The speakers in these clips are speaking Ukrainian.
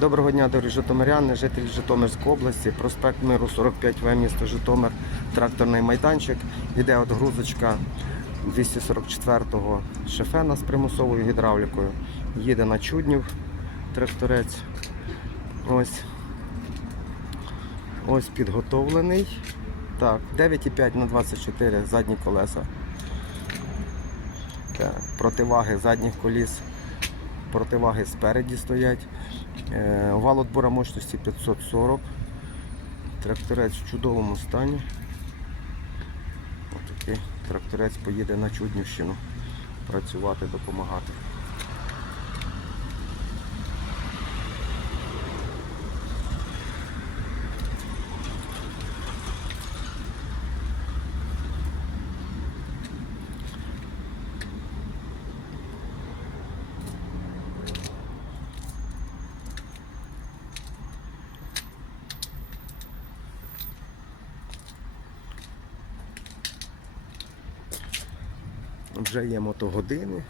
Доброго дня, дорогі житомиряни, жителі Житомирської області, проспект Миру 45В, місто Житомир, тракторний майданчик. Іде отгрузочка 244-го шефена з примусовою гідравлікою. Їде на Чуднів тракторець. Ось. Ось підготовлений. Так, 9,5 на 24 задні колеса. Так, противаги задніх коліс противаги спереді стоять. Е, Вал отбора мощності 540. Тракторець в чудовому стані. Отакий тракторець поїде на Чуднівщину працювати, допомагати. Вже є мотогодини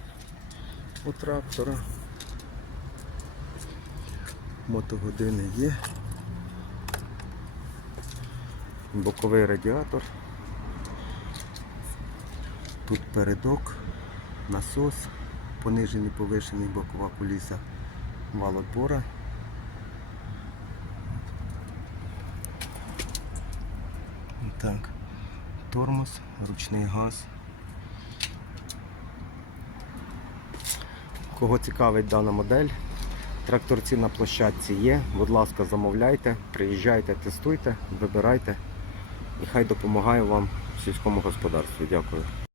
у трактора. Мотогодини є. Боковий радіатор. Тут передок, насос, понижений, повишений бокова куліса, вал отбора. Так, тормоз, ручний газ. Кого цікавить дана модель, тракторці на площадці є. Будь ласка, замовляйте, приїжджайте, тестуйте, вибирайте. І хай допомагаю вам в сільському господарстві. Дякую.